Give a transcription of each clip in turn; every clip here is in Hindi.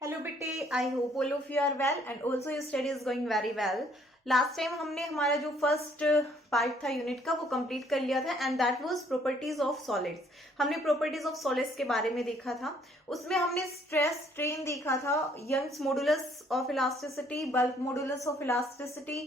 हेलो बेटे, I hope all of you are well and also your study is going very well. Last time हमने हमारा जो फर्स्ट पार्ट था यूनिट का वो कंप्लीट कर लिया था and that was properties of solids. हमने प्रॉपर्टीज ऑफ सॉलिड्स के बारे में देखा था। उसमें हमने स्ट्रेस स्ट्रेन देखा था, Young's modulus of elasticity, bulk modulus of elasticity,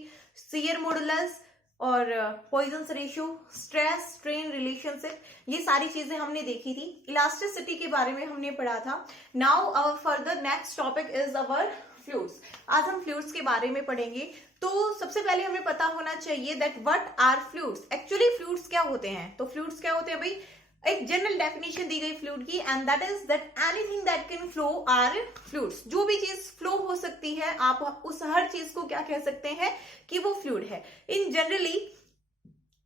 shear modulus और Poisson's ratio, stress strain relationship, ये सारी चीजें हमने देखी थी। इलास्टिसिटी के बारे में हमने पढ़ा था। Now our further next topic is our fluids. आज हम फ्लूइड्स के बारे में पढ़ेंगे। तो सबसे पहले हमें पता होना चाहिए that what are fluids. Actually fluids क्या होते हैं? तो फ्लूइड्स क्या होते हैं भाई? एक जनरल डेफिनेशन दी गई फ्लूइड की and that is that anything that can flow are fluids. जो भी चीज फ्लो हो सकती है, आप उस हर चीज को क्या कह सकते हैं कि वो फ्लूइड है। इन जनरली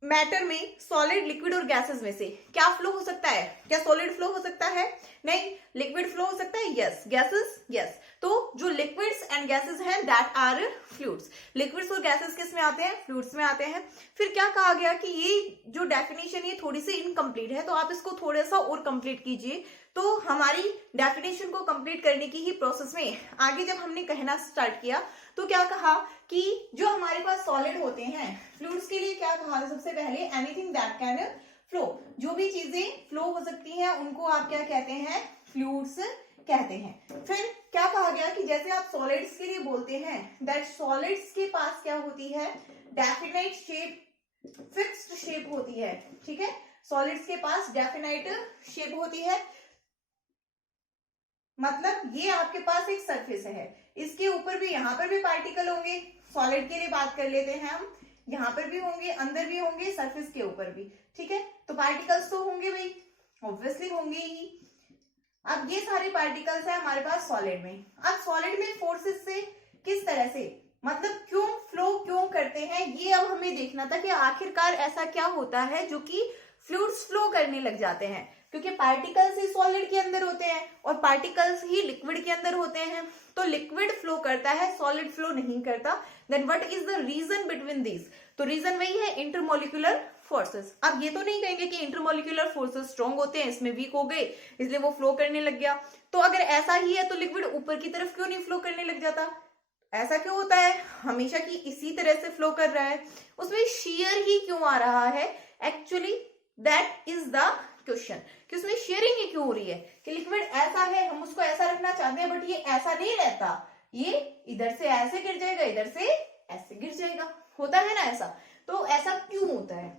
मैटर में सॉलिड, लिक्विड और गैसेस में से क्या फ्लो हो सकता है? क्या सॉलिड फ्लो हो सकता है? नहीं। लिक्विड फ्लो हो सकता है? यस। गैसेस? यस। तो जो लिक्विड्स एंड गैसेस हैं दैट आर फ्लूइड्स। लिक्विड्स और गैसेस किस में आते हैं? फ्लूइड्स में आते हैं। फिर क्या कहा गया कि ये जो डेफिनेशन ये थोड़ी सी इनकम्प्लीट है, तो आप इसको थोड़ा सा और कंप्लीट कीजिए। तो हमारी डेफिनेशन को कंप्लीट करने की ही प्रोसेस में आगे जब हमने कहना स्टार्ट किया तो क्या कहा कि जो हमारे पास सॉलिड होते हैं, फ्लूइड्स के लिए क्या कहा? सबसे पहले एनीथिंग दैट कैन फ्लो। जो भी चीजें फ्लो हो सकती हैं उनको आप क्या कहते हैं? फ्लूइड्स कहते हैं। फिर क्या कहा गया कि जैसे आप सॉलिड्स के लिए बोलते हैं दैट सॉलिड्स के पास क्या होती है? डेफिनाइट शेप, फिक्स्ड शेप होती है। ठीक है, सॉलिड्स के पास डेफिनाइट शेप होती है। मतलब ये आपके पास एक सरफेस है, इसके ऊपर भी, यहां पर भी पार्टिकल होंगे। सॉलिड के लिए बात कर लेते हैं हम, यहां पर भी होंगे, अंदर भी होंगे, सरफेस के ऊपर भी। ठीक है, तो पार्टिकल्स तो होंगे भाई, ऑब्वियसली होंगे ही। अब ये सारे पार्टिकल्स है हमारे पास सॉलिड में। अब सॉलिड में फोर्सेस से किस तरह से, मतलब क्यों फ्लो क्यों करते हैं, ये अब हमें देखना था कि आखिरकार ऐसा क्या होता है जो कि फ्लूइड्स फ्लो करने लग जाते हैं। क्योंकि पार्टिकल्स ही सॉलिड के अंदर होते हैं और पार्टिकल्स ही लिक्विड के अंदर होते हैं। तो लिक्विड फ्लो करता है, सॉलिड फ्लो नहीं करता। Then what is the reason between this? तो रीजन वही है, इंटरमोलिकुलर फोर्सेस। अब ये तो नहीं कहेंगे कि इंटरमोलिकुलर फोर्सेस स्ट्रॉन्ग होते हैं, इसमें वीक हो गए इसलिए वो फ्लो करने लग गया। तो अगर ऐसा ही है तो लिक्विड ऊपर की तरफ क्यों नहीं फ्लो करने लग जाता? ऐसा क्यों होता है हमेशा की इसी तरह से फ्लो कर रहा है? उसमें शेयर ही क्यों आ रहा है? Actually that is the question कि उसमें शेयरिंग ही क्यों हो रही है कि लिक्विड ऐसा है, हम उसको ऐसा रखना चाहते हैं बट ये ऐसा नहीं रहता, ये इधर से ऐसे गिर जाएगा, इधर से ऐसे गिर जाएगा, होता है ना ऐसा। तो ऐसा क्यों होता है?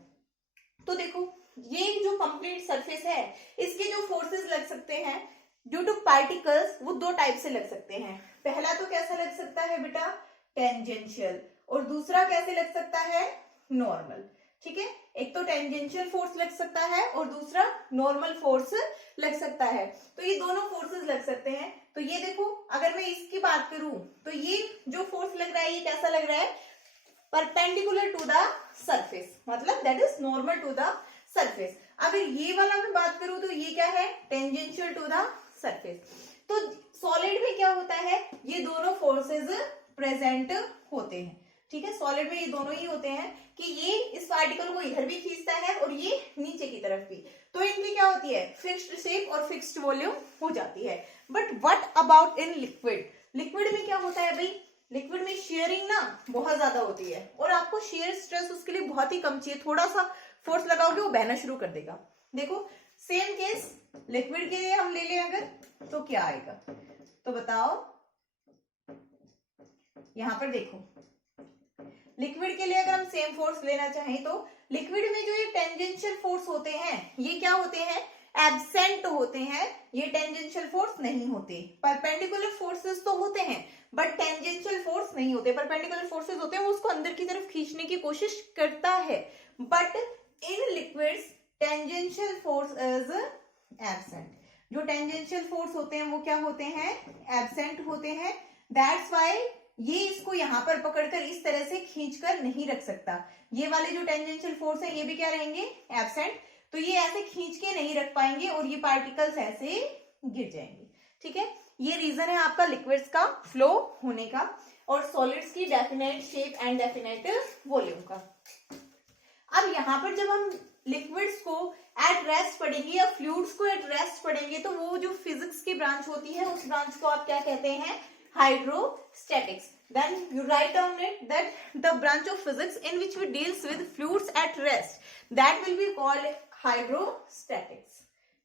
तो देखो, ये जो कंप्लीट सरफेस है इसके जो फोर्सेस लग सकते हैं ड्यू टू पार्टिकल्स, वो दो टाइप से लग सकते हैं। पहला तो कैसा लग सकता है बेटा? टेंजेंशियल। और दूसरा कैसे लग सकता है? नॉर्मल। ठीक है, एक तो टेंजेंशियल फोर्स लग सकता है और दूसरा नॉर्मल फोर्स लग सकता है। तो ये दोनों फोर्सेस लग सकते हैं। तो ये देखो, अगर मैं इसकी बात करूं तो ये जो फोर्स लग रहा है ये कैसा लग रहा है? परपेंडिकुलर टू द सरफेस, मतलब that is normal to the surface. अगर ये वाला मैं बात करूं तो ये क्या है? Tangential to the surface. तो सॉलिड में क्या होता है? ये दोनों फोर्सेस प्रेजेंट होते हैं। ठीक है, सॉलिड में ये दोनों ही होते हैं कि ये इस पार्टिकल को इधर भी खींचता है और ये नीचे की तरफ भी। तो इनकी क्या होती है? फिक्स्ड शेप और फिक्स्ड वॉल्यूम हो जाती है। But what about in liquid? Liquid में क्या होता है भाई? लिक्विड में शेयरिंग ना बहुत ज्यादा होती है और आपको शेयर स्ट्रेस उसके लिए बहुत ही कम चाहिए। थोड़ा सा फोर्स लगाओगे वो बहना शुरू कर देगा। देखो, सेम केस लिक्विड के लिए हम ले लें अगर, तो क्या आएगा? तो बताओ, यहां पर देखो, लिक्विड के लिए अगर हम सेम फोर्स लेना चाहें तो लिक्विड में जो ये टेंजेंशियल फोर्स होते हैं ये क्या होते हैं? एब्सेंट होते हैं। ये टेंजेंशियल फोर्स नहीं होते। परपेंडिकुलर फोर्सेस तो होते हैं बट टेंजेंशियल फोर्स नहीं होते। परपेंडिकुलर फोर्सेस होते हैं, वो उसको अंदर की तरफ खींचने की कोशिश करता है। But in liquids tangential force is absent. जो टेंजेंशियल फोर्स होते हैं वो क्या होते हैं? एब्सेंट होते हैं। दैट्स वाई ये इसको यहां पर पकड़कर इस तरह से खींचकर नहीं रख सकता। ये वाले जो टेंजेंशियल फोर्स है ये भी क्या रहेंगे? एब्सेंट। तो ये ऐसे खींच के नहीं रख पाएंगे और ये पार्टिकल्स ऐसे गिर जाएंगे। ठीक है, ये रीजन है आपका लिक्विड्स का फ्लो होने का और सॉलिड्स की definite shape and definite volume का। अब यहां पर जब हम लिक्विड्स को एट रेस्ट पढ़ेंगे या फ्लूइड्स को एट रेस्ट पढ़ेंगे तो वो जो फिजिक्स की ब्रांच होती है उस ब्रांच को आप क्या कहते हैं, hydrostatics. Then you write down it that the branch of physics in which we deals with fluids at rest, that will be called hydrostatics.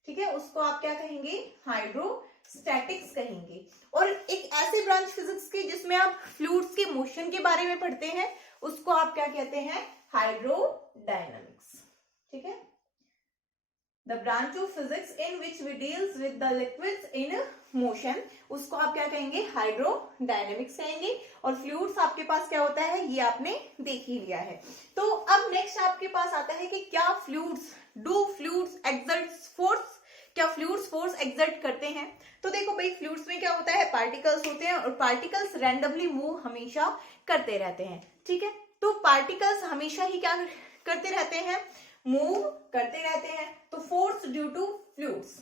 ठीक है, उसको आप क्या कहेंगे, हाइड्रोस्टैटिक्स कहेंगे. और एक ऐसे ब्रांच फिजिक्स की जिसमें आप फ्लूइड्स के मोशन के बारे में पढ़ते हैं उसको आप क्या कहते हैं, हाइड्रोडायनामिक्स. ठीक है, the branch of physics in which we deals with the liquids in motion, उसको आप क्या कहेंगे, हाइड्रोडायनेमिक्स कहेंगे. और फ्लूइड्स आपके पास क्या होता है ये आपने देख ही लिया है. तो अब नेक्स्ट आपके पास आता है कि क्या fluids, do fluids exert force, क्या फ्लूइड्स फोर्स एक्सर्ट करते हैं. तो देखो भाई, फ्लूइड्स में क्या होता है, पार्टिकल्स होते हैं और पार्टिकल्स रैंडमली मूव हमेशा करते रहते हैं. ठीक है, तो पार्टिकल्स हमेशा ही क्या करते रहते हैं, मूव करते रहते हैं. तो फोर्स ड्यू टू फ्लूइड्स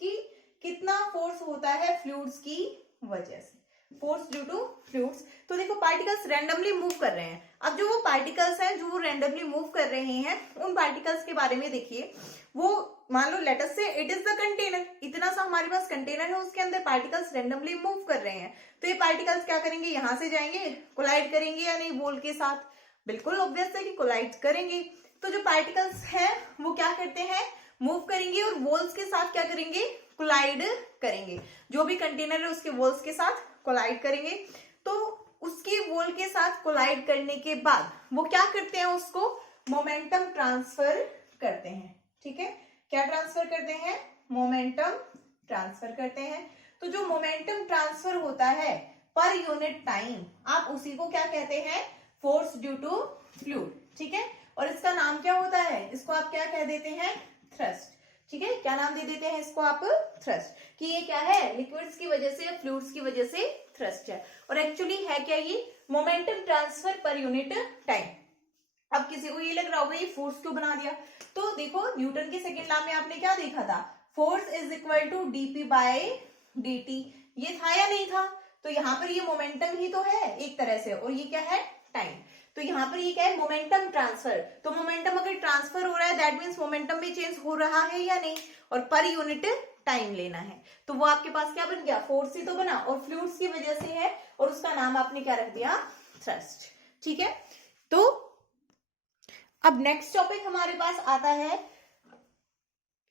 की कितना फोर्स होता है फ्लूइड्स की वजह से, फोर्स ड्यू टू फ्लूइड्स. तो देखो पार्टिकल्स रैंडमली मूव कर रहे हैं. अब जो वो पार्टिकल्स हैं जो वो रैंडमली मूव कर रहे हैं उन पार्टिकल्स के बारे में देखिए. वो मान लो लेट अस से इट इज द कंटेनर, इतना सा हमारे पास कंटेनर है, उसके अंदर पार्टिकल्स रैंडमली मूव कर रहे हैं. तो ये पार्टिकल्स क्या करेंगे, यहां से जाएंगे, कोलाइड करेंगे या नहीं वॉल के साथ, बिल्कुल ऑब्वियस है कि कोलाइड करेंगे. तो जो पार्टिकल्स हैं वो क्या करते हैं, मूव करेंगे और वॉल्स के साथ क्या करेंगे, कोलाइड करेंगे. जो भी कंटेनर है उसके वॉल्स के साथ कोलाइड करेंगे. तो उसके वॉल के साथ कोलाइड करने के बाद वो क्या करते हैं, उसको मोमेंटम ट्रांसफर करते हैं. ठीक है, क्या ट्रांसफर करते हैं, मोमेंटम ट्रांसफर करते हैं. तो जो मोमेंटम ट्रांसफर होता है पर यूनिट टाइम, आप उसी को क्या कहते हैं, फोर्स ड्यू टू फ्लूइड. ठीक है, और इसका नाम क्या होता है, इसको आप क्या कह देते हैं, थ्रस्ट. ठीक है, क्या नाम दे देते हैं इसको आप, थ्रस्ट. कि ये क्या है, लिक्विड्स की वजह से या फ्लूइड्स की वजह से थ्रस्ट है. और एक्चुअली है क्या, ये momentum transfer per unit time. अब किसी को ये लग रहा होगा ये फोर्स क्यों बना दिया, तो देखो न्यूटन के सेकेंड लॉ में आपने क्या देखा था, force is equal to dp by dt. ये था या नहीं था, तो यहाँ पर ये मोमेंटम ही तो है एक तरह से, और ये क्या है, टाइम. तो यहाँ पर ये क्या है, मोमेंटम ट्रांसफर. तो मोमेंटम अगर ट्रांसफर हो रहा है दैट मीन्स मोमेंटम भी चेंज हो रहा है या नहीं, और पर यूनिट टाइम लेना है. तो वो आपके पास क्या बन गया, फोर्स ही तो बना, और फ्लूइड्स की वजह से है, और उसका नाम आपने क्या रख दिया, थ्रस्ट. ठीक है, तो अब नेक्स्ट टॉपिक हमारे पास आता है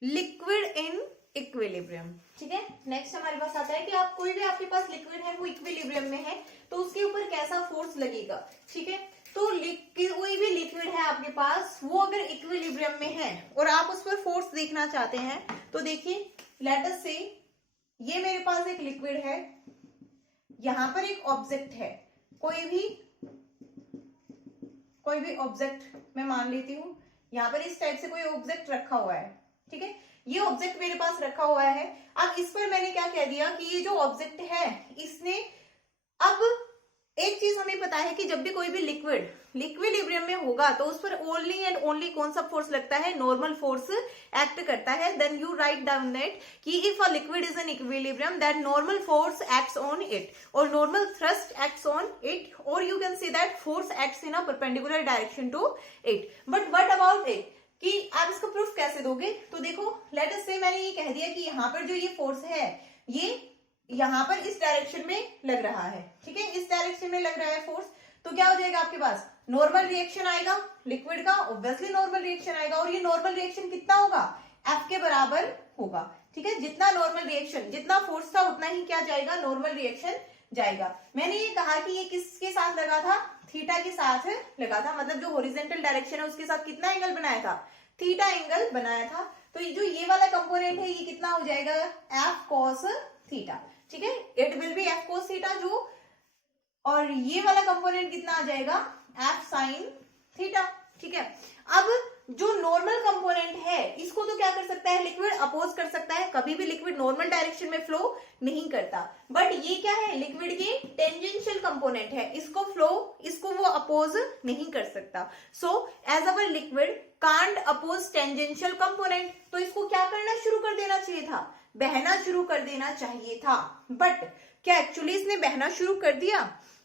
लिक्विड इन इक्विलिब्रियम. ठीक है, नेक्स्ट हमारे पास आता है कि आप कोई भी आपके पास लिक्विड है वो इक्विलिब्रियम में है तो उसके ऊपर कैसा फोर्स लगेगा. ठीक है, तो कोई भी लिक्विड है आपके पास, वो अगर इक्विलिब्रियम में है और आप उस पर फोर्स देखना चाहते हैं तो देखिए, लेट अस से ये मेरे पास एक लिक्विड है, यहां पर एक ऑब्जेक्ट है, कोई भी ऑब्जेक्ट मैं मान लेती हूं, यहां पर इस टाइप से कोई ऑब्जेक्ट रखा हुआ है. ठीक है, ये ऑब्जेक्ट मेरे पास रखा हुआ है. अब इस पर मैंने क्या कह दिया कि ये जो ऑब्जेक्ट है इसने, अब एक चीज हमें पता है कि जब भी कोई भी लिक्विड इक्विलिब्रियम में होगा तो उस पर ओनली एंड ओनली कौन सा फोर्स लगता है, नॉर्मल फोर्स एक्ट करता है. Then you write down that कि if a liquid is in equilibrium that normal force acts on it और normal thrust acts on it, और you can say that force acts in a perpendicular direction to it. But what about it, कि आप इसको प्रूफ कैसे दोगे. तो देखो लेट अस से मैंने ये कह दिया कि यहाँ पर जो ये फोर्स है ये यहाँ पर इस डायरेक्शन में लग रहा है. ठीक है, इस डायरेक्शन में लग रहा है फोर्स. तो क्या हो जाएगा आपके पास, नॉर्मल रिएक्शन आएगा लिक्विड का, ऑब्वियसली नॉर्मल रिएक्शन आएगा, और ये नॉर्मल रिएक्शन कितना होगा, एफ के बराबर होगा. ठीक है, जितना नॉर्मल रिएक्शन, जितना फोर्स था उतना ही क्या जाएगा, नॉर्मल रिएक्शन जाएगा. मैंने ये कहा कि ये किसके साथ लगा था, थीटा के साथ लगा था, मतलब जो हॉरिजॉन्टल डायरेक्शन है उसके साथ कितना एंगल बनाया था, थीटा एंगल बनाया था. तो ये जो ये वाला कंपोनेंट है ये कितना हो जाएगा, एफ कॉस थीटा. ठीक है, it will B F cos theta जो, और ये वाला कंपोनेंट कितना आ जाएगा, एफ साइन थीटा. ठीक है, अब जो नॉर्मल कंपोनेंट है इसको तो क्या कर सकता है, लिक्विड अपोज कर सकता है. कभी भी लिक्विड नॉर्मल डायरेक्शन में फ्लो नहीं करता, बट ये क्या है, लिक्विड के टेंजेंशियल कंपोनेंट है, इसको वो अपोज नहीं कर सकता. So as our liquid can't oppose tangential component, तो इसको क्या करना शुरू कर देना चाहिए था, बहना शुरू कर देना चाहिए था. बट क्या एक्चुअली इसने बहना शुरू कर दिया,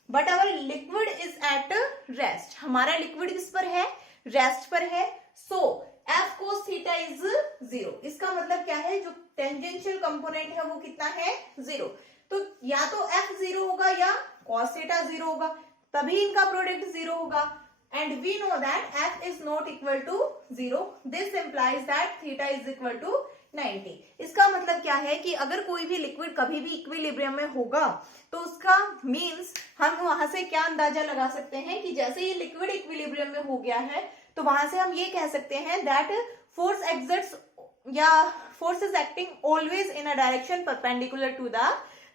but our liquid is at rest. हमारा लिक्विड किस पर है, रेस्ट पर है. सो एफ कोस थीटा इज 0। इसका मतलब क्या है, जो टेंजेंशियल कंपोनेंट है वो कितना है, 0। तो या तो एफ 0 होगा या कॉस थीटा 0 होगा, तभी इनका प्रोडक्ट 0 होगा। And we know that F is not equal to 0, this implies that theta is equal to 90। इसका मतलब क्या है कि अगर कोई भी लिक्विड कभी भी इक्विलिब्रियम में होगा तो उसका मीन्स हम वहां से क्या अंदाजा लगा सकते हैं कि जैसे ये लिक्विड इक्विलिब्रियम में हो गया है तो वहां से हम ये कह सकते हैं दैट फोर्स एक्सर्ट्स या force is acting always in a direction perpendicular to the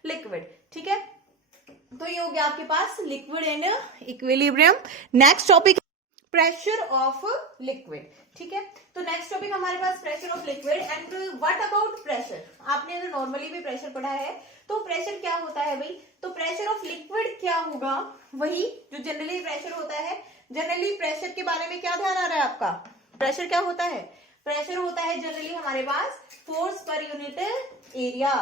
liquid. ठीक है, तो ये हो गया आपके पास liquid and equilibrium. Next topic pressure of liquid. ठीक है, तो नेक्स्ट टॉपिक हमारे पास pressure of liquid. And what about pressure, आपने अगर नॉर्मली भी प्रेशर पढ़ा है तो प्रेशर क्या होता है भाई, तो प्रेशर ऑफ लिक्विड क्या होगा, वही जो जनरली प्रेशर होता है। जनरली प्रेशर के बारे में क्या ध्यान आ रहा है आपका, प्रेशर क्या होता है, प्रेशर होता है जनरली हमारे पास फोर्स पर यूनिट एरिया।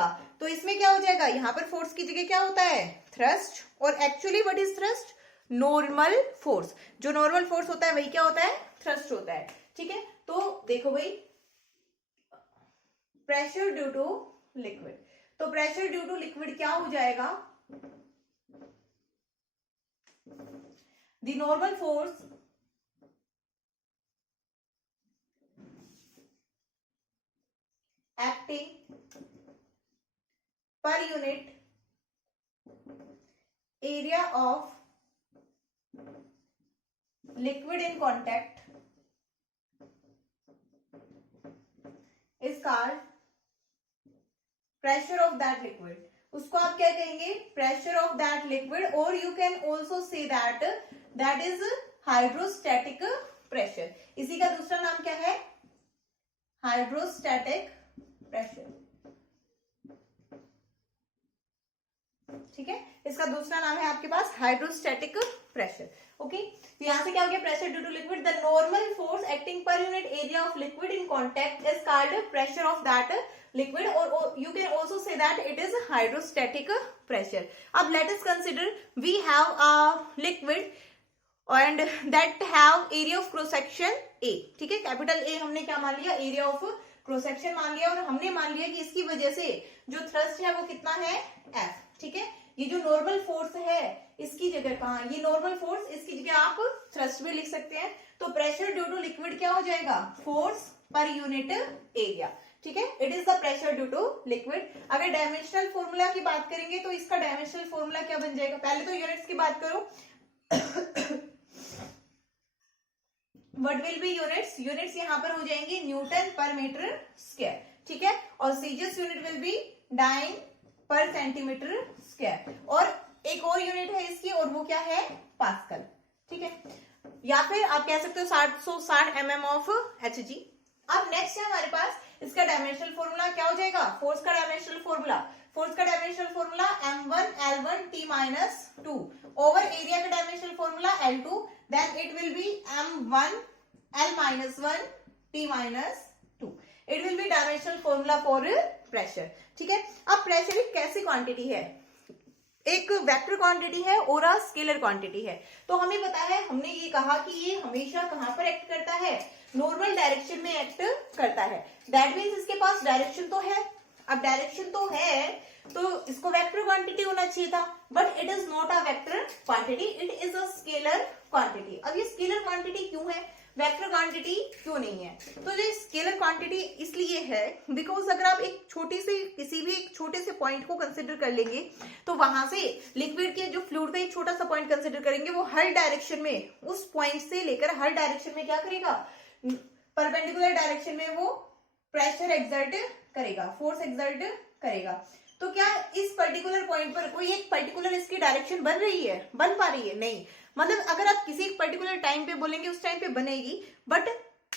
तो इसमें क्या हो जाएगा, यहाँ पर फोर्स की जगह क्या होता है, थ्रस्ट। और actually what is thrust, normal force. जो नॉर्मल फोर्स होता है वही क्या होता है, थ्रस्ट होता है। ठीक है, तो देखो भाई प्रेशर ड्यू टू लिक्विड, तो प्रेशर ड्यू टू लिक्विड क्या हो जाएगा, the normal force acting per unit area of liquid in contact is called pressure of that liquid। उसको आप क्या कहेंगे, pressure of that liquid, or you can also say that is hydrostatic pressure। इसी का दूसरा नाम क्या है, हाइड्रोस्टैटिक प्रेशर। ठीक है, इसका दूसरा नाम है आपके पास हाइड्रोस्टैटिक प्रेशर। ओके, तो यहां से क्या हो गया, pressure due to liquid, the normal force acting per unit area of liquid in contact is called pressure of that liquid, और you can also say that it is hydrostatic pressure. अब let us consider we have a liquid and that have area of cross section A. ठीक है, कैपिटल ए हमने क्या मान लिया, एरिया ऑफ क्रॉस सेक्शन मान लिया, और हमने मान लिया कि इसकी वजह से जो थ्रस्ट है वो कितना है, एफ। ठीक है, ये जो नॉर्मल फोर्स है इसकी जगह कहा, ये नॉर्मल फोर्स, इसकी जगह आप थ्रस्ट भी लिख सकते हैं। तो प्रेशर ड्यू टू लिक्विड क्या हो जाएगा, फोर्स पर यूनिट एरिया। ठीक है, it is the pressure due to liquid. अगर डायमेंशनल फॉर्मूला की बात करेंगे तो इसका डायमेंशनल फॉर्मूला क्या बन जाएगा, पहले तो यूनिट्स की बात करो। What will be units, units यहां पर हो जाएंगे न्यूटन पर मीटर स्क्वायर। ठीक है, और CGS unit will be dyne per centimetre square, और एक और यूनिट है इसकी और वो क्या है, पास्कल। ठीक है, या फिर आप कह सकते हो 760 mm ऑफ Hg। अब नेक्स्ट है हमारे पास इसका डायमेंशनल फॉर्मूला क्या हो जाएगा, फोर्स का डायमेंशनल फॉर्मूला, फोर्स का dimensional formula m1L1T-2 over area का dimensional formula L2, then it will be m1L-1T-2। It will be dimensional formula for pressure. ठीक है, अब प्रेशर एक कैसी क्वांटिटी है, एक वेक्टर क्वांटिटी है और अ स्केलर क्वांटिटी है। तो हमें पता है, हमने ये कहा कि ये हमेशा कहां पर एक्ट करता है, नॉर्मल डायरेक्शन में एक्ट करता है। दैट मीन्स इसके पास डायरेक्शन तो है, अब डायरेक्शन तो है तो इसको वेक्टर क्वांटिटी होना चाहिए था, but it is not a vector quantity, it is a scalar quantity. अब ये स्केलर क्वांटिटी क्यों है, वेक्टर क्वांटिटी क्यों नहीं है, तो ये स्केलर क्वांटिटी इसलिए है बिकॉज अगर आप एक छोटी सी किसी भी एक छोटे से पॉइंट को कंसिडर कर लेंगे तो वहां से लिक्विड के जो फ्लूइड का एक छोटा सा पॉइंट कंसिडर करेंगे, वो हर डायरेक्शन में उस पॉइंट से लेकर हर डायरेक्शन में क्या करेगा, परपेंडिकुलर डायरेक्शन में वो प्रेशर एक्सर्ट करेगा, फोर्स एक्सर्ट करेगा। तो क्या इस पर्टिकुलर पॉइंट पर कोई एक पर्टिकुलर इसकी डायरेक्शन बन रही है, बन पा रही है, नहीं। मतलब अगर आप किसी एक पर्टिकुलर टाइम पे बोलेंगे उस टाइम पे बनेगी, बट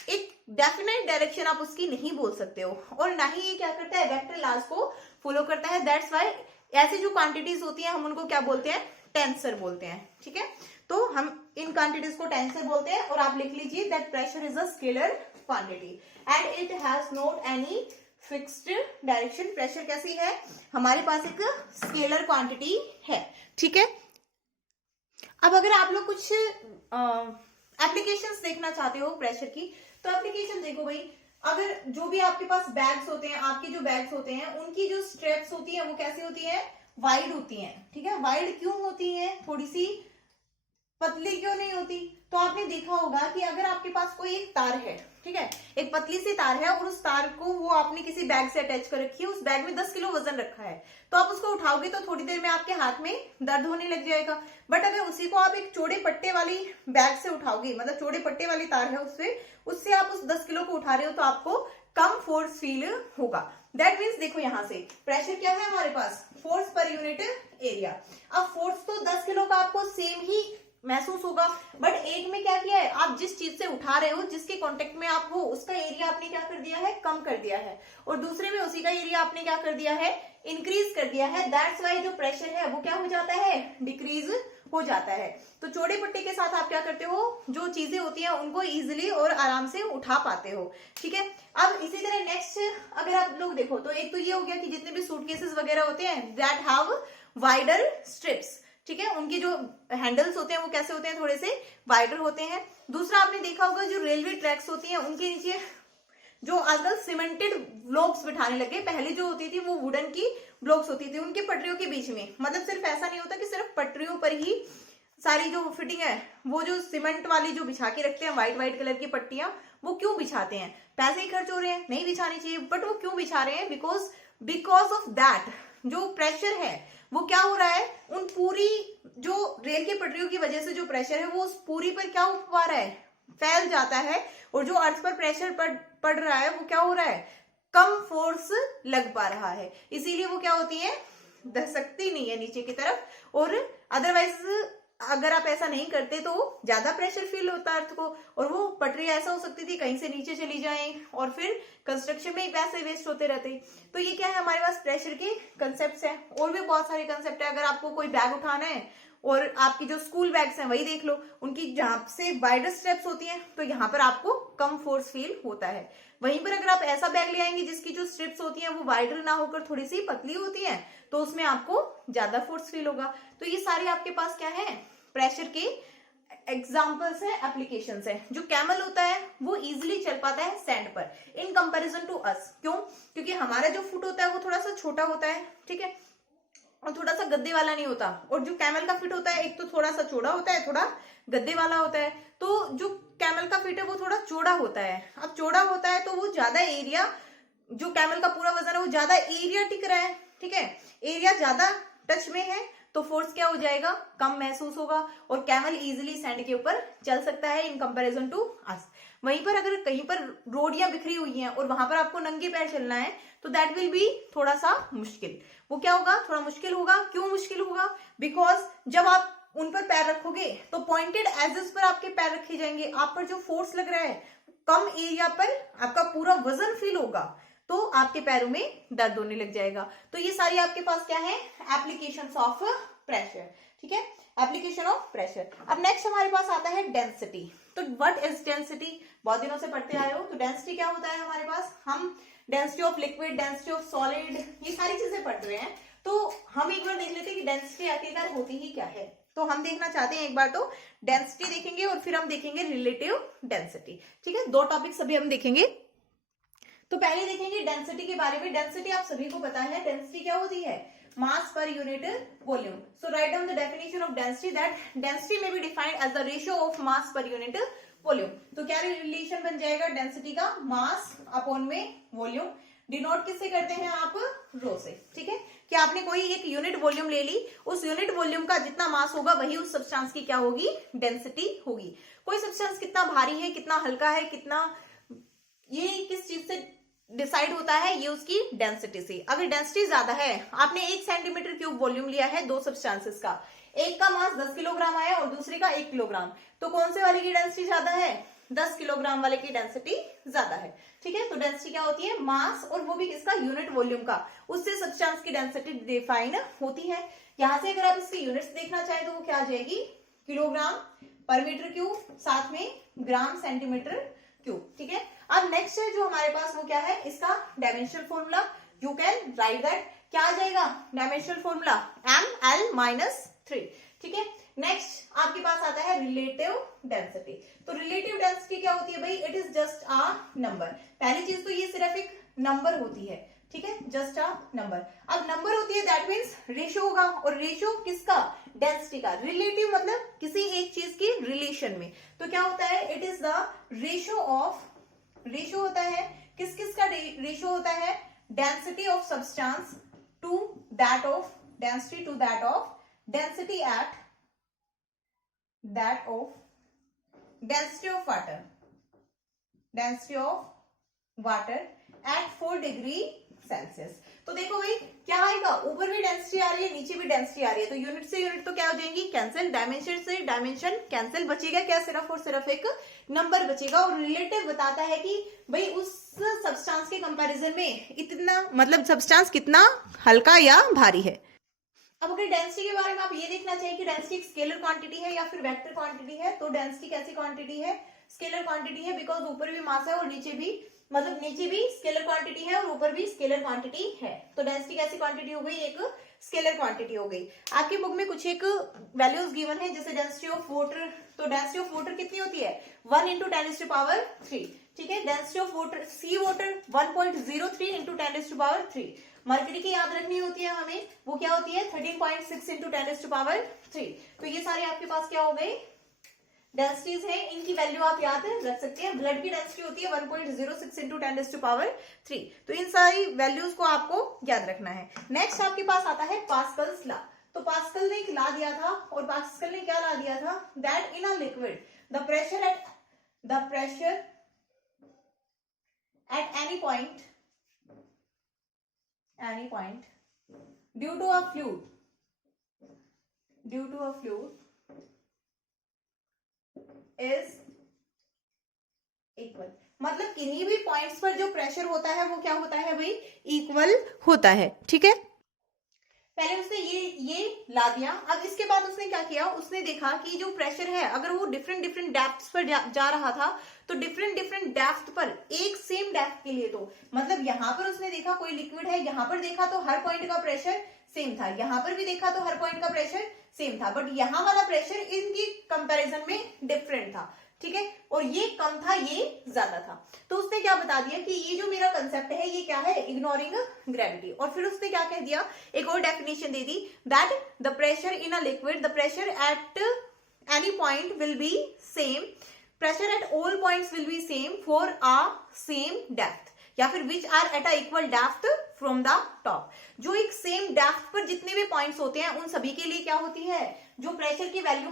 एक डेफिनेट डायरेक्शन आप उसकी नहीं बोल सकते हो, और ना ही ये क्या करता है, वेक्टर लॉज को फॉलो करता है। दैट्स व्हाई ऐसी जो क्वांटिटीज होती हैं हम उनको क्या बोलते हैं, टेंसर बोलते हैं। ठीक है, तो हम इन क्वांटिटीज को टेंसर बोलते हैं, और आप लिख लीजिए that pressure is a scalar quantity and it has not any fixed direction. Pressure कैसी है, हमारे पास एक स्केलर क्वांटिटी है। ठीक है, अब अगर आप लोग कुछ एप्लीकेशंस देखना चाहते हो प्रेशर की, तो एप्लीकेशन देखो भाई, अगर जो भी आपके पास बैग्स होते हैं, आपके जो बैग्स होते हैं उनकी जो स्ट्रेप्स होती है वो कैसी होती है, वाइड होती हैं, ठीक है। वाइड क्यों होती है, थोड़ी सी पतली क्यों नहीं होती? तो आपने देखा होगा कि अगर आपके पास कोई एक तार है, ठीक है, एक पतली सी तार है और उस तार को वो आपने किसी बैग से अटैच कर रखी है, उस बैग में 10 किलो वजन रखा है, तो आप उसको उठाओगे तो थोड़ी देर में आपके हाथ में दर्द होने लग जाएगा। बट अगर उसी को आप एक चौड़े पट्टे वाली बैग से उठाओगे, मतलब चौड़े पट्टे वाली तार है उससे आप उस 10 किलो को उठा रहे हो, तो आपको कम फोर्स फील होगा। दैट मीन्स देखो यहां से प्रेशर क्या है हमारे पास, फोर्स पर यूनिट एरिया। अब फोर्स तो 10 किलो का आपको सेम ही महसूस होगा, बट एक में क्या किया है, आप जिस चीज से उठा रहे हो, जिसके कांटेक्ट में आप हो, उसका एरिया आपने क्या कर दिया है, कम कर दिया है, और दूसरे में उसी का एरिया आपने क्या कर दिया है, इंक्रीज कर दिया है। दैट्स वाई जो प्रेशर है वो क्या हो जाता है, डिक्रीज हो जाता है। तो चौड़े पट्टे के साथ आप क्या करते हो, जो चीजें होती हैं उनको इजिली और आराम से उठा पाते हो, ठीक है। अब इसी तरह नेक्स्ट अगर आप लोग देखो तो एक तो ये हो गया कि जितने भी सूटकेसेस वगैरह होते हैं दैट हैव वाइडर स्ट्रिप्स, ठीक है, उनके जो हैंडल्स होते हैं वो कैसे होते हैं, थोड़े से वाइडर होते हैं। दूसरा आपने देखा होगा जो रेलवे ट्रैक्स होती हैं उनके नीचे जो आजकल सीमेंटेड ब्लॉक्स बिठाने लगे, पहले जो होती थी वो वुडन की ब्लॉक्स होती थी उनके पटरियों के बीच में, मतलब सिर्फ ऐसा नहीं होता कि सिर्फ पटरियों पर ही सारी जो फिटिंग है, वो जो सीमेंट वाली जो बिछा के रखते हैं व्हाइट व्हाइट कलर की पट्टियां, वो क्यों बिछाते हैं, पैसे ही खर्च हो रहे हैं, नहीं बिछानी चाहिए, बट वो क्यों बिछा रहे हैं, बिकॉज ऑफ दैट जो प्रेशर है वो क्या हो रहा है, उन पूरी जो रेल की पटरियों की वजह से जो प्रेशर है वो उस पूरी पर क्या हो पा रहा है, फैल जाता है, और जो अर्थ पर प्रेशर पड़ रहा है वो क्या हो रहा है, कम फोर्स लग पा रहा है, इसीलिए वो क्या होती है, धसकती नहीं है नीचे की तरफ। और अदरवाइज अगर आप ऐसा नहीं करते तो ज्यादा प्रेशर फील होता है अर्थ को, और वो पटरी ऐसा हो सकती थी कहीं से नीचे चली जाए और फिर कंस्ट्रक्शन में ही पैसे वेस्ट होते रहते। तो ये क्या है, हमारे पास प्रेशर के कंसेप्ट है, और भी बहुत सारे कंसेप्ट है। अगर आपको कोई बैग उठाना है और आपकी जो स्कूल बैग्स हैं वही देख लो, उनकी जहां से वाइडर स्टेप्स होती हैं तो यहाँ पर आपको कम फोर्स फील होता है। वहीं पर अगर आप ऐसा बैग ले आएंगे जिसकी जो स्ट्रिप्स होती हैं वो वाइडर ना होकर थोड़ी सी पतली होती है, तो उसमें आपको ज्यादा फोर्स फील होगा। तो ये सारे आपके पास क्या है, प्रेशर के एग्जाम्पल्स है, एप्लीकेशंस है। जो कैमल होता है वो इजिली चल पाता है सैंड पर इन कंपैरिजन टू अस, क्यों, क्योंकि हमारा जो फुट होता है वो थोड़ा सा छोटा होता है, ठीक है, और थोड़ा सा गद्दे वाला नहीं होता, और जो कैमल का फिट होता है एक तो थोड़ा सा चौड़ा होता है, थोड़ा गद्दे वाला होता है। तो जो कैमल का फिट है वो थोड़ा चौड़ा होता है। अब चौड़ा होता है तो वो ज्यादा एरिया, जो कैमल का पूरा वजन है वो ज्यादा एरिया टिक रहा है, ठीक है, एरिया ज्यादा टच में है, तो फोर्स क्या हो जाएगा, कम महसूस होगा, और कैमल इजिली सैंड के ऊपर चल सकता है इन कंपैरिजन टू अस। वहीं पर अगर कहीं पर रोडियां बिखरी हुई हैं और वहां पर आपको नंगे पैर चलना है तो दैट विल बी थोड़ा सा मुश्किल। वो क्या होगा, थोड़ा मुश्किल होगा। क्यों मुश्किल होगा, बिकॉज जब आप उन पर पैर रखोगे तो पॉइंटेड एजेस पर आपके पैर रखे जाएंगे, आप पर जो फोर्स लग रहा है कम एरिया पर आपका पूरा वजन फील होगा, तो आपके पैरों में दर्द होने लग जाएगा। तो ये सारी आपके पास क्या है, एप्लीकेशंस ऑफ प्रेशर, ठीक है, एप्लीकेशन ऑफ प्रेशर। अब नेक्स्ट हमारे पास आता है डेंसिटी। तो व्हाट इज डेंसिटी, बहुत दिनों से पढ़ते आए हो। तो डेंसिटी क्या होता है हमारे पास, हम density of liquid, density of solid, ये सारी चीजें पढ़ रहे हैं। तो हम एक बार देख लेते हैं कि डेंसिटी आखिरकार होती ही क्या है। तो हम देखना चाहते हैं एक बार तो डेंसिटी देखेंगे और फिर हम देखेंगे रिलेटिव डेंसिटी, ठीक है, दो टॉपिक्स अभी हम देखेंगे। तो पहले देखेंगे डेंसिटी के बारे में। डेंसिटी आप सभी को पता है, डेंसिटी क्या होती है, mass per unit volume. So write down the definition of density, that density may be defined as the ratio of mass per unit volume. तो क्या रिलेशन बन जाएगा डेंसिटी का, मास अपॉन में वॉल्यूम। डिनोट किससे करते हैं आप, रो से, ठीक है, कि आपने कोई एक यूनिट वॉल्यूम ले ली, उस यूनिट वॉल्यूम का जितना मास होगा वही उस सब्सटेंस की क्या होगी, डेंसिटी होगी। कोई सब्सटेंस कितना भारी है, कितना हल्का है, कितना, ये किस चीज से डिसाइड होता है, ये उसकी डेंसिटी से। अगर डेंसिटी ज्यादा है, आपने 1 सेंटीमीटर क्यूब वॉल्यूम लिया है दो सब्सटेंसेस का, एक का मास 10 किलोग्राम आया और दूसरे का 1 किलोग्राम, तो कौन से वाले की डेंसिटी ज्यादा है, 10 किलोग्राम वाले की डेंसिटी ज्यादा है, ठीक है। तो डेंसिटी क्या होती है, मास, और वो भी किसका, यूनिट वॉल्यूम का, उससे सब्सटेंस की डेंसिटी डिफाइन होती है। यहां से अगर आप इसकी यूनिट्स देखना चाहें तो वो क्या आ जाएगी, किलोग्राम पर मीटर क्यूब, साथ में ग्राम सेंटीमीटर क्यूब, ठीक है। अब नेक्स्ट है जो हमारे पास वो क्या है, इसका dimensional formula, you can write that, क्या आ जाएगा डायमेंशनल फॉर्मूला, ml-3, ठीक है। नेक्स्ट आपके पास आता है रिलेटिव डेंसिटी। तो रिलेटिव डेंसिटी क्या होती है भाई, it is just a number. पहली चीज तो ये सिर्फ एक नंबर होती है, ठीक है, जस्ट अ नंबर। अब नंबर होती है दैट मीन्स रेशियो होगा, और रेशियो किसका, डेंसिटी का। रिलेटिव मतलब किसी एक चीज की रिलेशन में। तो क्या होता है, it is the ratio of, ratio होता है किस किस का रेशियो होता है, density of substance to that of density to that of density at that of density of water at 4 degree Celsius. तो देखो भाई क्या आएगा, ऊपर भी डेंसिटी आ रही है, नीचे भी डेंसिटी आ रही है, तो यूनिट से यूनिट तो क्या हो जाएंगी, कैंसिल, डायमेंशन से डायमेंशन कैंसिल, बचेगा क्या, सिर्फ और सिर्फ एक नंबर बचेगा। और रिलेटिव बताता है कि भाई उस सब्सटेंस के कंपैरिजन में इतना, मतलब सब्सटेंस कितना हल्का या भारी है। अब अगर डेंसिटी के बारे में आप ये देखना चाहिए कि डेंसिटी एक स्केलर क्वांटिटी है या फिर वेक्टर क्वांटिटी है, तो डेंसिटी कैसी क्वांटिटी है, स्केलर क्वांटिटी है, बिकॉज ऊपर भी मास है और नीचे भी, मतलब नीचे भी स्केलर क्वांटिटी है और ऊपर भी स्केलर क्वांटिटी है। तो डेंसिटी कैसी क्वांटिटी हो गई, एक स्केलर क्वांटिटी हो गई। आपकी बुक में कुछ एक वैल्यूज गिवन है, जैसे डेंसिटी ऑफ वाटर। तो डेंसिटी ऑफ वाटर कितनी होती है, 1 × 10⁻3, ठीक है। Density of water, sea water 1.03 × 10⁻3। Mercury की याद रखनी होती है हमें, वो क्या होती है 13.6 × 10⁻3। तो ये सारे आपके पास क्या हो गए, डेंसिटीज हैं, इनकी वैल्यू आप याद रख सकते हैं। ब्लड की डेंसिटी होती है 1.06 × 10⁻3। तो इन सारी वैल्यूज को आपको याद रखना है। नेक्स्ट आपके पास आता है पास्कल्स लॉ। तो पास्कल ने एक लॉ दिया था, और पास्कल ने क्या लॉ दिया था, that in a liquid the pressure at any point due to a fluid is equal। मतलब किन्हीं भी पॉइंट्स पर जो प्रेशर होता है वो क्या होता है भाई, इक्वल होता है, ठीक है। पहले उसने ये ला दिया। अब इसके बाद उसने क्या किया, उसने देखा कि जो प्रेशर है अगर वो डिफरेंट डेप्थ्स पर जा रहा था, तो डिफरेंट डेप्थ पर एक सेम डेप्थ के लिए, तो मतलब यहां पर उसने देखा कोई लिक्विड है, यहां पर देखा तो हर पॉइंट का प्रेशर सेम था, यहां पर भी देखा तो हर पॉइंट का प्रेशर सेम था, बट यहां वाला प्रेशर इनकी कंपैरिजन में डिफरेंट था, ठीक है, और ये कम था, ये ज्यादा था। तो उसने क्या बता दिया कि ये जो मेरा कंसेप्ट है ये क्या है, इग्नोरिंग ग्रेविटी। और फिर उसने क्या कह दिया, एक और डेफिनेशन दे दी, that the pressure in a liquid, the pressure at any point will be same, pressure at all points will be same for a same depth, या फिर which are at a equal depth from the top. जो एक सेम डेप्थ पर जितने भी पॉइंट्स होते हैं उन सभी के लिए क्या होती है, जो प्रेशर की वैल्यू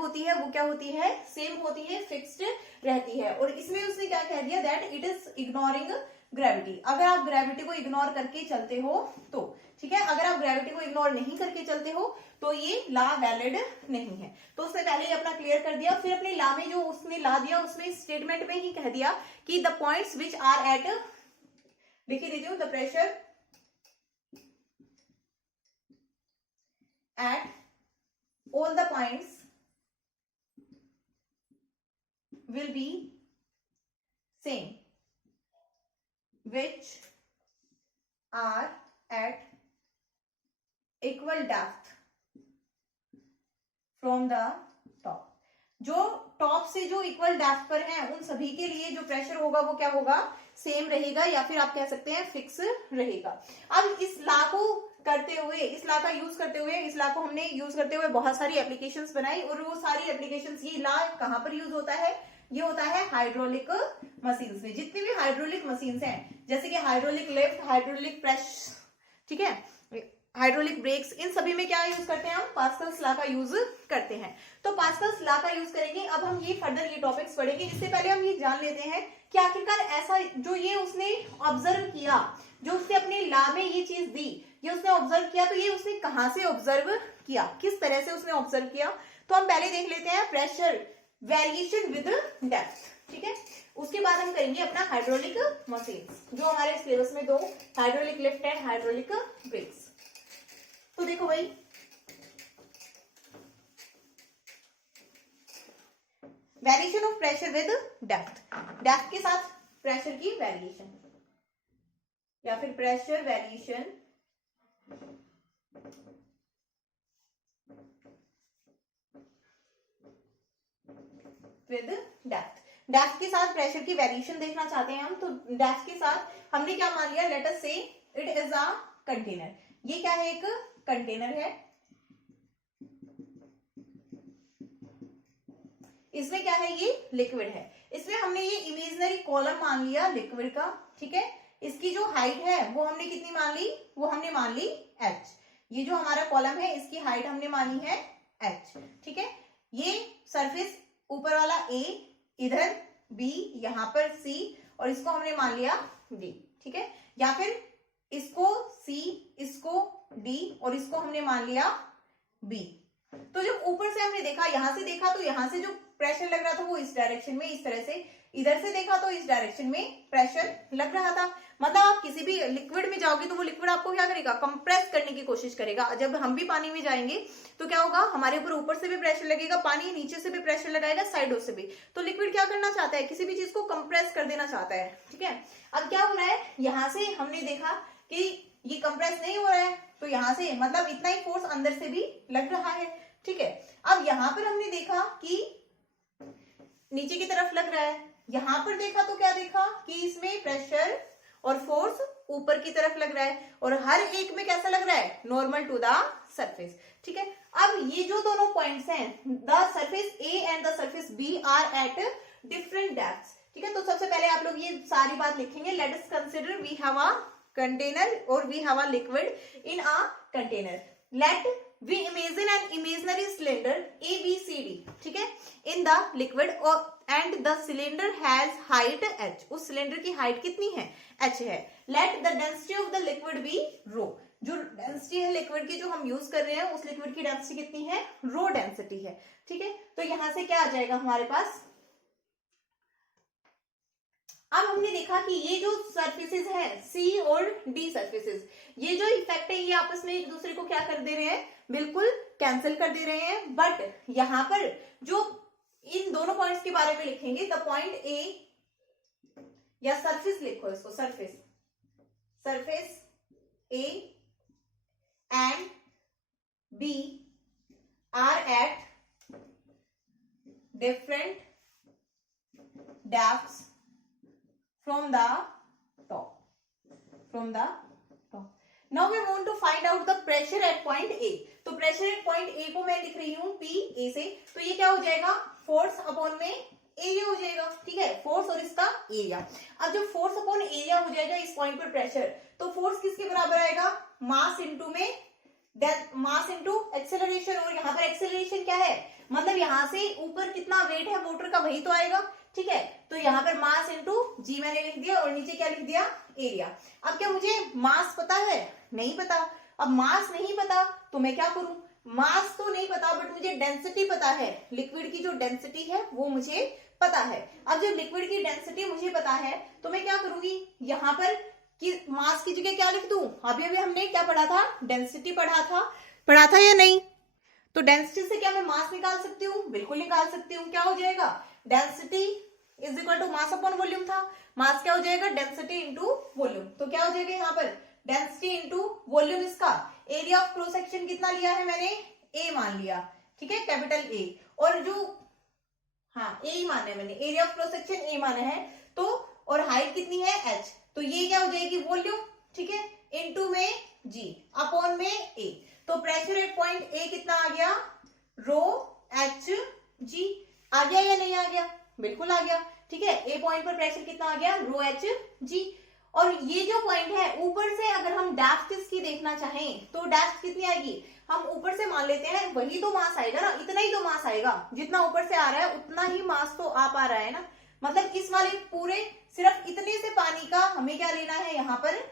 होती है वो क्या होती है, सेम होती है, फिक्स्ड रहती है। और इसमें उसने क्या कह दिया, that it is ignoring gravity. अगर आप ग्रेविटी को इग्नोर करके चलते हो तो, ठीक है, अगर आप ग्रेविटी को इग्नोर नहीं करके चलते हो तो ये लॉ वैलिड नहीं है। तो उसने पहले ही अपना क्लियर कर दिया। फिर अपने लॉ में जो उसने लॉ दिया उसमें स्टेटमेंट में ही कह दिया कि the points which are at, लिखी देती हूँ, the pressure at all the points will be same which are at equal depth from the top। जो टॉप से जो इक्वल डेप्थ पर हैं उन सभी के लिए जो प्रेशर होगा वो क्या होगा, सेम रहेगा, या फिर आप कह सकते हैं फिक्स रहेगा। अब इस लॉ को करते हुए, इस लॉ का यूज करते हुए, इस लॉ को हमने यूज करते हुए बहुत सारी एप्लीकेशंस बनाई, और वो सारी एप्लीकेशंस, ये लॉ कहां पर यूज होता है, ये होता है हाइड्रोलिक मशीन्स में। जितनी भी हाइड्रोलिक मशीन्स हैं, जैसे कि हाइड्रोलिक लिफ्ट, हाइड्रोलिक प्रेस, ठीक है, हाइड्रोलिक ब्रेक्स, इन सभी में क्या यूज करते हैं हम, पास्कल्स लॉ का यूज करते हैं। तो पास्कल्स लॉ का यूज करेंगे। अब हम ये फर्दर ये टॉपिक्स पढ़ेंगे। इससे पहले हम ये जान लेते हैं कि आखिरकार ऐसा जो ये उसने ऑब्जर्व किया, जो उसने अपने लॉ में ये चीज दी, ये उसने ऑब्जर्व किया, तो ये उसने कहां से ऑब्जर्व किया, किस तरह से उसने ऑब्जर्व किया। तो हम पहले देख लेते हैं प्रेशर वेरिएशन विद डेप्थ, ठीक है। उसके बाद हम करेंगे अपना हाइड्रोलिक मशीन, जो हमारे सिलेबस में 2, hydraulic lift and hydraulic breaks. तो देखो भाई, variation of pressure with depth, depth के साथ प्रेशर की वेरिएशन, या फिर pressure variation with depth. Depth के साथ प्रेशर की वेरिएशन देखना चाहते हैं हम, तो डेप्थ के साथ हमने क्या मान लिया, लेट अस से इट इज अ कंटेनर। ये क्या है, एक कंटेनर है, इसमें क्या है, ये लिक्विड है। इसमें हमने ये इमेजिनरी कॉलम मान लिया लिक्विड का, ठीक है। इसकी जो हाइट है वो हमने कितनी मान ली, वो हमने मान ली h। ये जो हमारा कॉलम है इसकी हाइट हमने मानी है h, ठीक है। ये सरफेस ऊपर वाला a, इधर b, यहाँ पर c, और इसको हमने मान लिया d, ठीक है। या फिर इसको c, इसको d, और इसको हमने मान लिया b। तो जब ऊपर से हमने देखा, यहां से देखा, तो यहां से जो प्रेशर लग रहा था वो इस डायरेक्शन में, इस तरह से, इधर से देखा तो इस डायरेक्शन में प्रेशर लग रहा था। मतलब आप किसी भी लिक्विड में जाओगे तो वो लिक्विड आपको क्या करेगा, कंप्रेस करने की कोशिश करेगा। जब हम भी पानी में जाएंगे तो क्या होगा, हमारे ऊपर से भी प्रेशर लगेगा, पानी नीचे से भी प्रेशर लगाएगा, साइडों से भी। तो लिक्विड क्या करना चाहता है, किसी भी चीज को कंप्रेस कर देना चाहता है, ठीक है। अब क्या हो रहा है, यहां से हमने देखा कि ये कंप्रेस नहीं हो रहा है, तो यहां से मतलब इतना ही फोर्स अंदर से भी लग रहा है, ठीक है। अब यहां पर हमने देखा कि नीचे की तरफ लग रहा है, यहां पर देखा तो क्या देखा कि इसमें प्रेशर और फोर्स ऊपर की तरफ लग रहा है, और हर एक में कैसा लग रहा है, नॉर्मल टू द सरफेस, ठीक है। अब ये जो दोनों पॉइंट्स हैं, the surface A and the surface B are at different depths, ठीक है। तो सबसे पहले आप लोग ये सारी बात लिखेंगे, let us consider we have a container और we have a liquid in a container. Let we imagine an imaginary cylinder ABCD, ठीक है, in the liquid and the cylinder has height h। उस सिलेंडर की हाइट कितनी है, h है। let the density of the liquid be rho। जो डेंसिटी है लिक्विड की जो हम यूज कर रहे हैं, उस लिक्विड की डेंसिटी कितनी है, रो डेंसिटी है, ठीक है। तो यहां से क्या आ जाएगा हमारे पास, अब हमने देखा कि ये जो सरफेसेस हैं C और D सरफेसेस, ये जो इफेक्ट है ये आपस में एक दूसरे को क्या कर दे रहे हैं, बिल्कुल कैंसिल कर दे रहे हैं। बट यहां पर जो इन दोनों पॉइंट्स के बारे में लिखेंगे, द पॉइंट A या सरफेस लिखो इसको, surface, surface A and B are at different depths from the top, from the top. Now we want to find out the pressure at point A। तो pressure at point A को मैं लिख रही हूँ P A से, तो ये क्या हो जाएगा, फोर्स अपॉन में एरिया हो जाएगा, ठीक है, फोर्स और इसका एरिया। अब जब फोर्स अपॉन एरिया हो जाएगा इस पॉइंट पर प्रेशर, तो फोर्स किसके बराबर आएगा, मास इंटू में मास इंटू एक्सेलरेशन। और यहाँ पर एक्सेलरेशन क्या है, मतलब यहाँ से ऊपर कितना वेट है मोटर का वही तो आएगा, ठीक है। तो यहाँ पर मास इंटू जी मैंने लिख दिया, और नीचे क्या लिख दिया, एरिया। अब क्या मुझे मास पता है, नहीं पता। अब मास नहीं पता तो मैं क्या करूं, मास तो नहीं पता बट मुझे डेंसिटी पता है, लिक्विड की जो डेंसिटी है वो मुझे पता है। अब जब लिक्विड की डेंसिटी मुझे पता है तो मैं क्या करूंगी, यहाँ पर कि मास की जगह क्या लिख दूं, अभी हमने क्या पढ़ा था, डेंसिटी पढ़ा था या नहीं। तो डेंसिटी से क्या मैं मास निकाल सकती हूँ, बिल्कुल निकाल सकती हूँ। क्या हो जाएगा, density is equal to mass upon volume था, मास क्या हो जाएगा, डेंसिटी इंटू वॉल्यूम। तो क्या हो जाएगा यहाँ पर, डेंसिटी इंटू वॉल्यूम। इसका एरिया ऑफ क्रॉस सेक्शन कितना लिया है मैंने, ए मान लिया, ठीक है, कैपिटल ए। और जो हाँ ए ही माना है मैंने, एरिया ऑफ क्रॉस सेक्शन ए माना है। तो और हाइट कितनी है h, तो ये क्या हो जाएगी वॉल्यूम, ठीक है, इनटू में g अपॉन में a। तो प्रेशर एट पॉइंट a कितना आ गया, रो एच जी। आ गया या नहीं आ गया, बिल्कुल आ गया, ठीक है। ए पॉइंट पर प्रेशर कितना आ गया, रो एच जी। और ये जो पॉइंट है ऊपर से अगर हम डेप्थ इसकी देखना चाहें तो डेप्थ कितनी आएगी, हम ऊपर से मान लेते हैं वही तो मास आएगा ना, इतना ही तो मास आएगा, जितना ऊपर से आ रहा है उतना ही मास तो आ पा रहा है ना। मतलब इस वाले पूरे सिर्फ इतने से पानी का हमें क्या लेना है, यहाँ पर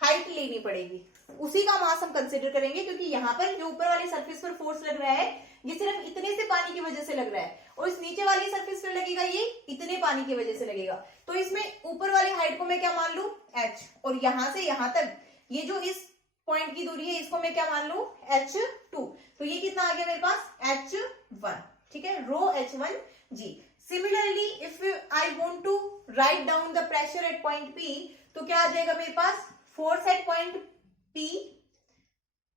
हाइट लेनी पड़ेगी, उसी का मास हम कंसिडर करेंगे, क्योंकि यहाँ पर जो ऊपर वाली सरफेस पर फोर्स लग रहा है ये सिर्फ इतने से पानी की वजह से लग रहा है, और इस नीचे वाली सरफेस पर लगेगा ये इतने पानी की वजह से लगेगा। तो इसमें ऊपर वाली हाइट को मैं क्या मान लू, h, और यहां से यहां तक ये जो इस पॉइंट की दूरी है इसको मैं क्या मान लू, h2। तो ये कितना आ गया मेरे पास, h1, ठीक है, rho h1 g। Similarly if I want to write down the pressure at point P, तो क्या आ जाएगा मेरे पास, force at point P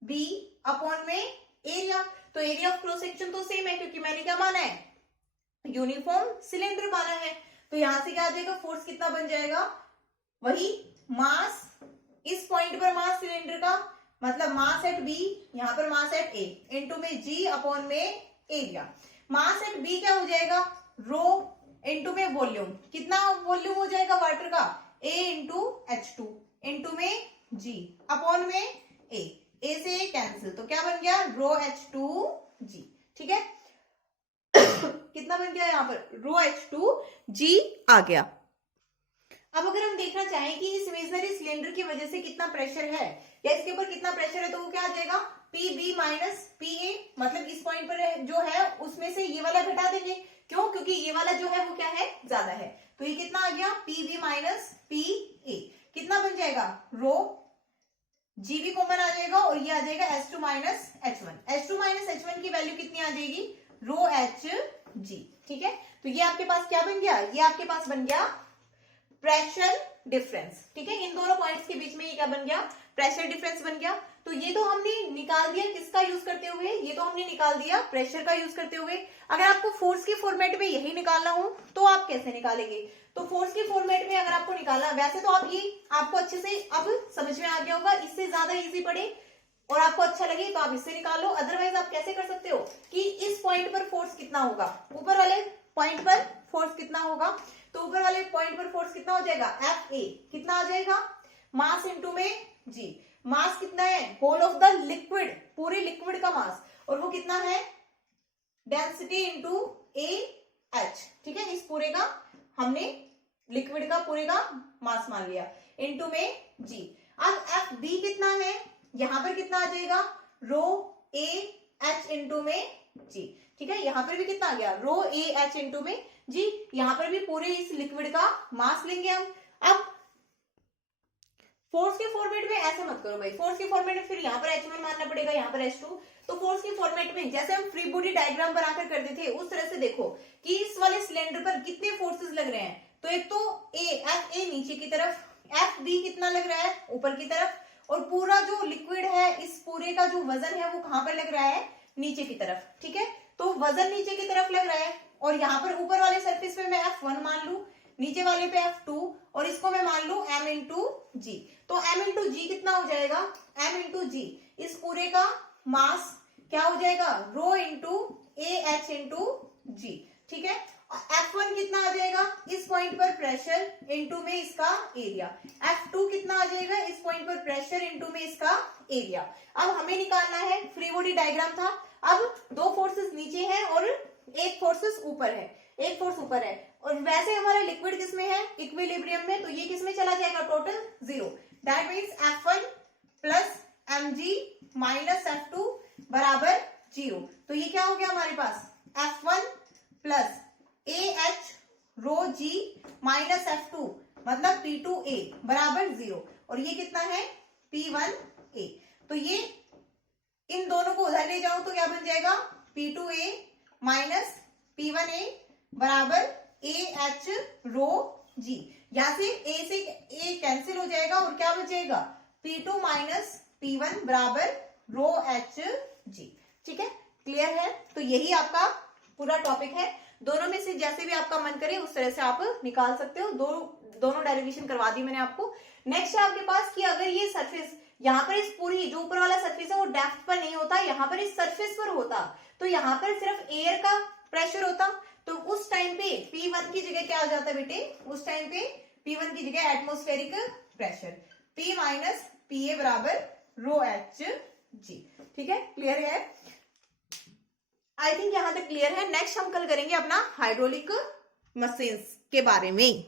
B upon में एरिया। तो एरिया ऑफ क्रॉस सेक्शन तो सेम है क्योंकि मैंने क्या माना है, यूनिफॉर्म सिलेंडर माना है। तो यहां से क्या आ जाएगा, फोर्स कितना बन जाएगा, वही मास, इस पॉइंट पर मास सिलेंडर का, मतलब मास एट बी, यहां पर मास एट ए, इनटू में जी अपॉन में एरिया। मास एट बी क्या हो जाएगा, रो, इनटू में वॉल्यूम, कितना वॉल्यूम हो जाएगा वाटर का, ए इंटू H2 इंटू में जी अपॉन में ए से ए कैंसिल, तो क्या बन गया, रो H2G। ठीक है कितना बन गया यहाँ पर, रो H2G आ गया। अब अगर हम देखना चाहें कि इस इमेजिनरी सिलेंडर की वजह से कितना प्रेशर है या इसके ऊपर कितना प्रेशर है, तो वो क्या आ जाएगा, PB माइनस PA, मतलब इस पॉइंट पर जो है उसमें से ये वाला घटा देंगे, क्यों, क्योंकि ये वाला जो है वो क्या है, ज्यादा है। तो ये कितना आ गया, PB माइनस PA, कितना बन जाएगा, रो जी भी कॉमन आ जाएगा और ये आ जाएगा H2 minus H1। H2 minus H1 की वैल्यू कितनी आ जाएगी, रो HG। ठीक है, तो ये आपके पास क्या बन गया, ये आपके पास बन गया प्रेशर डिफरेंस। ठीक है, इन दोनों पॉइंट्स के बीच में ये क्या बन गया, प्रेशर डिफरेंस बन गया। तो ये तो हमने निकाल दिया किसका यूज करते हुए, ये तो हमने निकाल दिया प्रेशर का यूज करते हुए। अगर आपको फोर्स के फॉर्मेट में यही निकालना हो तो आप कैसे निकालेंगे, तो फोर्स के फॉर्मेट में अगर आपको निकालना, वैसे तो आप ये आपको अच्छे से अब समझ में आ गया होगा, इससे ज्यादा इजी पड़े और आपको अच्छा लगे तो आप इससे निकाल लो। अदरवाइज आप कैसे कर सकते हो कि इस पॉइंट पर फोर्स कितना होगा, ऊपर वाले पॉइंट पर फोर्स कितना होगा, तो ऊपर वाले पॉइंट पर फोर्स कितना हो जाएगा, FA कितना आ जाएगा, मास इंटू में जी, मास कितना है, होल ऑफ द लिक्विड, पूरे लिक्विड का मास, और वो कितना है, डेंसिटी इंटू AH। ठीक है, इस पूरे का हमने लिक्विड का पूरे का मास मान लिया, इंटू में जी। अब FB कितना है, यहां पर कितना आ जाएगा, रो AH इंटू में जी। ठीक है, यहां पर भी कितना आ गया, रो AH इंटू में जी, यहां पर भी पूरे इस लिक्विड का मास लेंगे हम। अब फोर्स के फॉर्मेट में ऐसे मत करो भाई, फोर्स के फॉर्मेट में फिर यहाँ पर H1 मानना पड़ेगा, यहाँ पर H2। तो फोर्स के फॉर्मेट में जैसे हम फ्री बॉडी डायग्राम बनाकर करते थे उस तरह से देखो कि इस वाले सिलेंडर पर कितने फोर्सेस लग रहे हैं। तो एक तो FA नीचे की तरफ, FB कितना लग रहा है, ऊपर की तरफ, और पूरा जो लिक्विड है इस पूरे का जो वजन है वो कहां पर लग रहा है, नीचे की तरफ। ठीक है, तो वजन नीचे की तरफ लग रहा है, और यहाँ पर ऊपर वाले सरफेस पे मैं F1 मान लू, नीचे वाले पे F2, और इसको मैं मान लू M इंटू जी। तो M इंटू जी कितना हो जाएगा, M इंटू जी, इस पूरे का मास क्या हो जाएगा, रो इंटू AH इंटू जी। ठीक है, F1 कितना आ जाएगा, इस पॉइंट पर प्रेशर इंटू में इसका एरिया, F2 कितना आ जाएगा, इस पॉइंट पर प्रेशर इंटू में इसका एरिया। अब हमें निकालना है, फ्री बॉडी डायग्राम था, अब दो फोर्सेस नीचे हैं और एक फोर्सेस ऊपर है, एक फोर्स ऊपर है, और वैसे हमारा लिक्विड किसमें है, इक्विलिब्रियम में, तो ये किसमें चला जाएगा, total zero. That means F1 plus mg minus F2 बराबर जीरो। तो ये क्या हो गया हमारे पास, F1 प्लस AH रो जी माइनस F2 मतलब P2A बराबर जीरो, और ये कितना है, P1A। तो ये इन दोनों को उधर ले जाऊं तो क्या बन जाएगा, P2A माइनस P1A बराबर AH रो जी। यहां से A कैंसिल हो जाएगा और क्या बचेगा, P2 माइनस P1 बराबर रो HG। ठीक है, क्लियर है। तो यही आपका पूरा टॉपिक है, दोनों में से जैसे भी आपका मन करे उस तरह से आप निकाल सकते हो। दोनों डेरिवेशन करवा दी मैंने आपको। नेक्स्ट है आपके पास कि अगर ये सरफेस यहाँ पर इस पूरी जो ऊपर वाला सरफेस है वो डेप्थ पर नहीं होता, यहाँ पर इस सरफेस पर होता, तो यहाँ पर सिर्फ एयर का प्रेशर होता, तो उस टाइम पे P1 की जगह क्या आ जाता बेटे, उस टाइम पे P1 की जगह atmospheric pressure, P minus PA बराबर रो HG। ठीक है, क्लियर है, आई थिंक यहां तक क्लियर है। नेक्स्ट हम कल करेंगे अपना हाइड्रोलिक मशीन्स के बारे में।